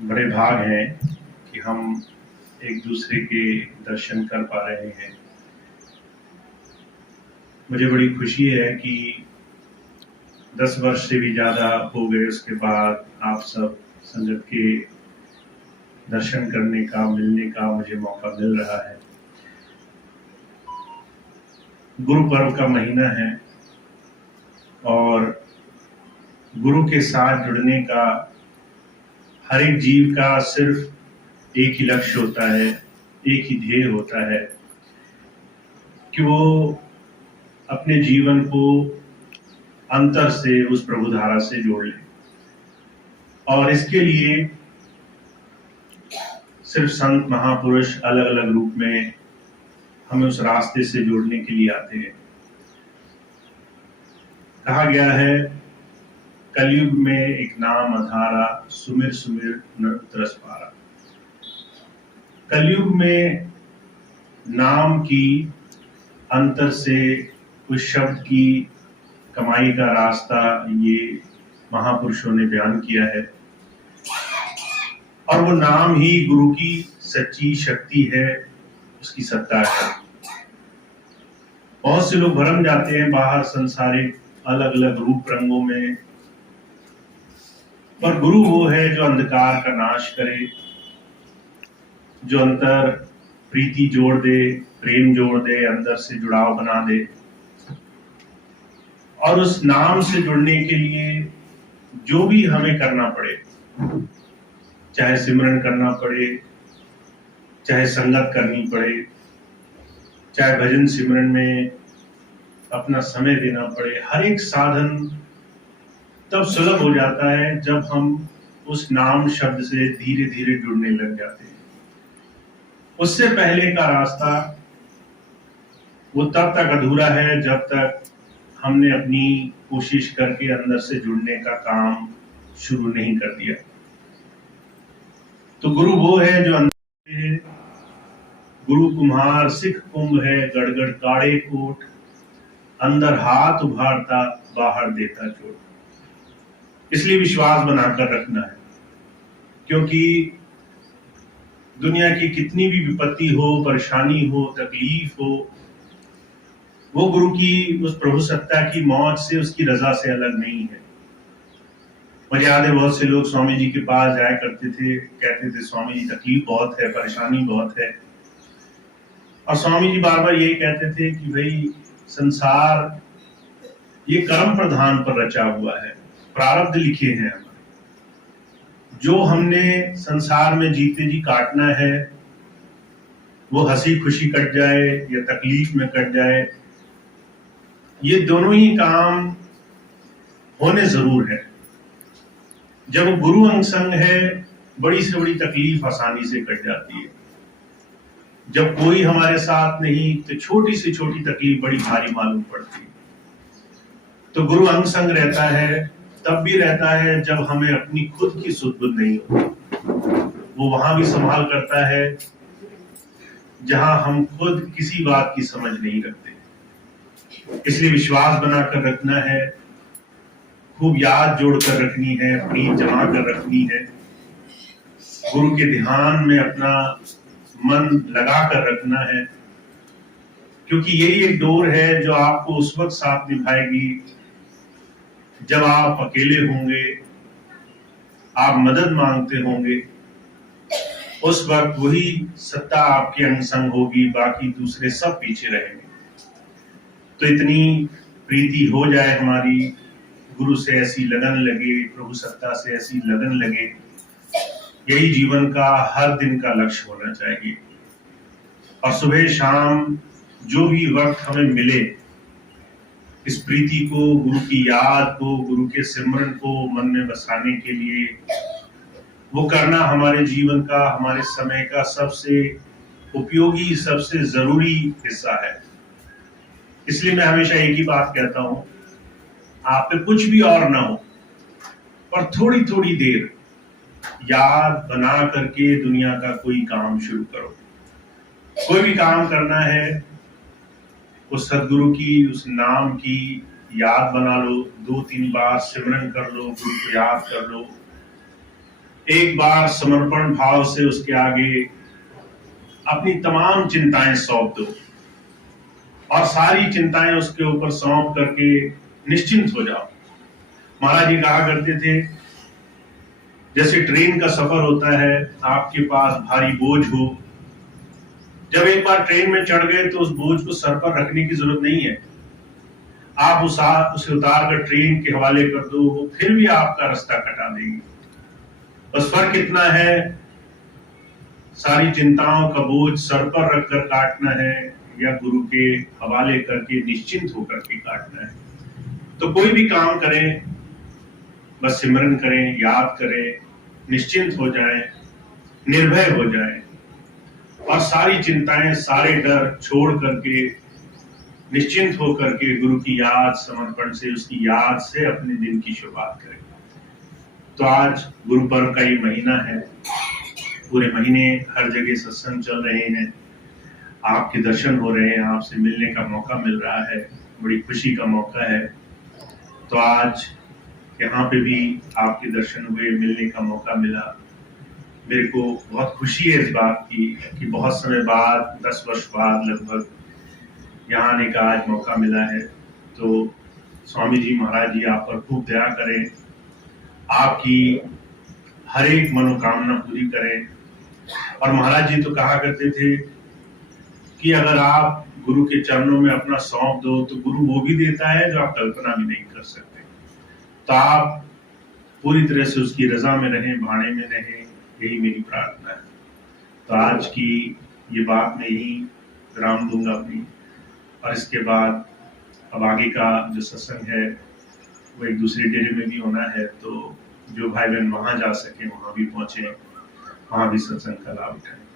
बड़े भाग हैं कि हम एक दूसरे के दर्शन कर पा रहे हैं। मुझे बड़ी खुशी है कि 10 वर्ष से भी ज़्यादा हो गए उसके बाद आप सब संगत के दर्शन करने का, मिलने का मुझे मौका मिल रहा है। गुरु पर्व का महीना है और गुरु के साथ जुड़ने का हर एक जीव का सिर्फ एक ही लक्ष्य होता है, एक ही ध्येय होता है कि वो अपने जीवन को अंतर से उस प्रभु धारा से जोड़ ले। और इसके लिए सिर्फ संत महापुरुष अलग अलग रूप में हमें उस रास्ते से जोड़ने के लिए आते हैं। कहा गया है, कलयुग में एक नाम अधारा, सुमिर सुमिर नर तरस पारा। कलयुग में नाम की अंतर से उस शब्द की कमाई का रास्ता ये महापुरुषों ने बयान किया है। और वो नाम ही गुरु की सच्ची शक्ति है, उसकी सत्ता है। बहुत से लोग भरम जाते हैं बाहर संसारिक अलग अलग रूप रंगों में, पर गुरु वो है जो अंधकार का नाश करे, जो अंतर प्रीति जोड़ दे, प्रेम जोड़ दे, अंदर से जुड़ाव बना दे। और उस नाम से जुड़ने के लिए जो भी हमें करना पड़े, चाहे सिमरन करना पड़े, चाहे संगत करनी पड़े, चाहे भजन सिमरन में अपना समय देना पड़े, हर एक साधन तब सुलभ हो जाता है जब हम उस नाम शब्द से धीरे धीरे जुड़ने लग जाते हैं। उससे पहले का रास्ता वो तब तक अधूरा है जब तक हमने अपनी कोशिश करके अंदर से जुड़ने का काम शुरू नहीं कर दिया। तो गुरु वो है जो अंदर है, गुरु कुम्हार सिख कुंभ है, गड़गड़ काड़े कोट, अंदर हाथ उभारता बाहर देता चोट। इसलिए विश्वास बनाकर रखना है, क्योंकि दुनिया की कितनी भी विपत्ति हो, परेशानी हो, तकलीफ हो, वो गुरु की उस प्रभु सत्ता की मौज से, उसकी रजा से अलग नहीं है। मुझे याद है बहुत से लोग स्वामी जी के पास जाया करते थे, कहते थे स्वामी जी तकलीफ बहुत है, परेशानी बहुत है। और स्वामी जी बार बार यही कहते थे कि भाई संसार ये कर्म प्रधान पर रचा हुआ है, प्रारब्ध लिखे हैं हमारे, जो हमने संसार में जीते जी काटना है, वो हंसी खुशी कट जाए या तकलीफ में कट जाए, ये दोनों ही काम होने जरूर है। जब गुरु अंग संग है, बड़ी से बड़ी तकलीफ आसानी से कट जाती है। जब कोई हमारे साथ नहीं तो छोटी से छोटी तकलीफ बड़ी भारी मालूम पड़ती है। तो गुरु अंग संग रहता है, तब भी रहता है जब हमें अपनी खुद की सुध बुध नहीं होती। वो वहां भी संभाल करता है जहां हम खुद किसी बात की समझ नहीं रखते। इसलिए विश्वास बनाकर रखना है, खूब याद जोड़कर रखनी है, प्रीत जमा कर रखनी है, गुरु के ध्यान में अपना मन लगा कर रखना है, क्योंकि यही एक डोर है जो आपको उस वक्त साथ निभाएगी जब आप अकेले होंगे, आप मदद मांगते होंगे। उस वक्त वही सत्ता आपके अंग संग होगी, बाकी दूसरे सब पीछे रहेंगे। तो इतनी प्रीति हो जाए हमारी, गुरु से ऐसी लगन लगे, प्रभु सत्ता से ऐसी लगन लगे, यही जीवन का हर दिन का लक्ष्य होना चाहिए। और सुबह शाम जो भी वक्त हमें मिले, इस प्रीति को, गुरु की याद को, गुरु के सिमरन को मन में बसाने के लिए वो करना हमारे जीवन का, हमारे समय का सबसे उपयोगी, सबसे जरूरी हिस्सा है। इसलिए मैं हमेशा एक ही बात कहता हूं, आप पे कुछ भी और ना हो, पर थोड़ी थोड़ी देर याद बना करके दुनिया का कोई काम शुरू करो। कोई भी काम करना है, उस सदगुरु की, उस नाम की याद बना लो, 2-3 बार सिमरन कर लो, गुरु को याद कर लो, एक बार समर्पण भाव से उसके आगे अपनी तमाम चिंताएं सौंप दो और सारी चिंताएं उसके ऊपर सौंप करके निश्चिंत हो जाओ। महाराज जी कहा करते थे, जैसे ट्रेन का सफर होता है, आपके पास भारी बोझ हो, जब एक बार ट्रेन में चढ़ गए तो उस बोझ को सर पर रखने की जरूरत नहीं है, आप उसे उतार कर ट्रेन के हवाले कर दो, वो फिर भी आपका रास्ता कटा देगी। बस फर्क इतना है, सारी चिंताओं का बोझ सर पर रखकर काटना है या गुरु के हवाले करके निश्चिंत होकर के काटना है। तो कोई भी काम करें, बस सिमरन करें, याद करें, निश्चिंत हो जाएं, निर्भय हो जाएं और सारी चिंताएं, सारे डर छोड़ करके निश्चिंत होकर के गुरु की याद, समर्पण से, उसकी याद से अपने दिन की शुरुआत करें। तो आज गुरु पर्व का ये महीना है, पूरे महीने हर जगह सत्संग चल रहे हैं, आपके दर्शन हो रहे हैं, आपसे मिलने का मौका मिल रहा है, बड़ी खुशी का मौका है। तो आज यहाँ पे भी आपके दर्शन हुए, मिलने का मौका मिला। मेरे को बहुत खुशी है इस बात की कि बहुत समय बाद, 10 वर्ष बाद लगभग यहाँ आने का आज मौका मिला है। तो स्वामी जी, महाराज जी आप पर खूब दया करें, आपकी हर एक मनोकामना पूरी करें। और महाराज जी तो कहा करते थे कि अगर आप गुरु के चरणों में अपना सौंप दो तो गुरु वो भी देता है जो आप कल्पना भी नहीं कर सकते। तो आप पूरी तरह से उसकी रजा में रहें, भाणे में रहें, यही मेरी प्रार्थना है। तो आज की ये बात मैं यही विराम दूंगा अपनी, और इसके बाद अब आगे का जो सत्संग है वो एक दूसरे डेरे में भी होना है। तो जो भाई बहन वहां जा सके वहां भी पहुंचे, वहां भी सत्संग का लाभ उठाएं।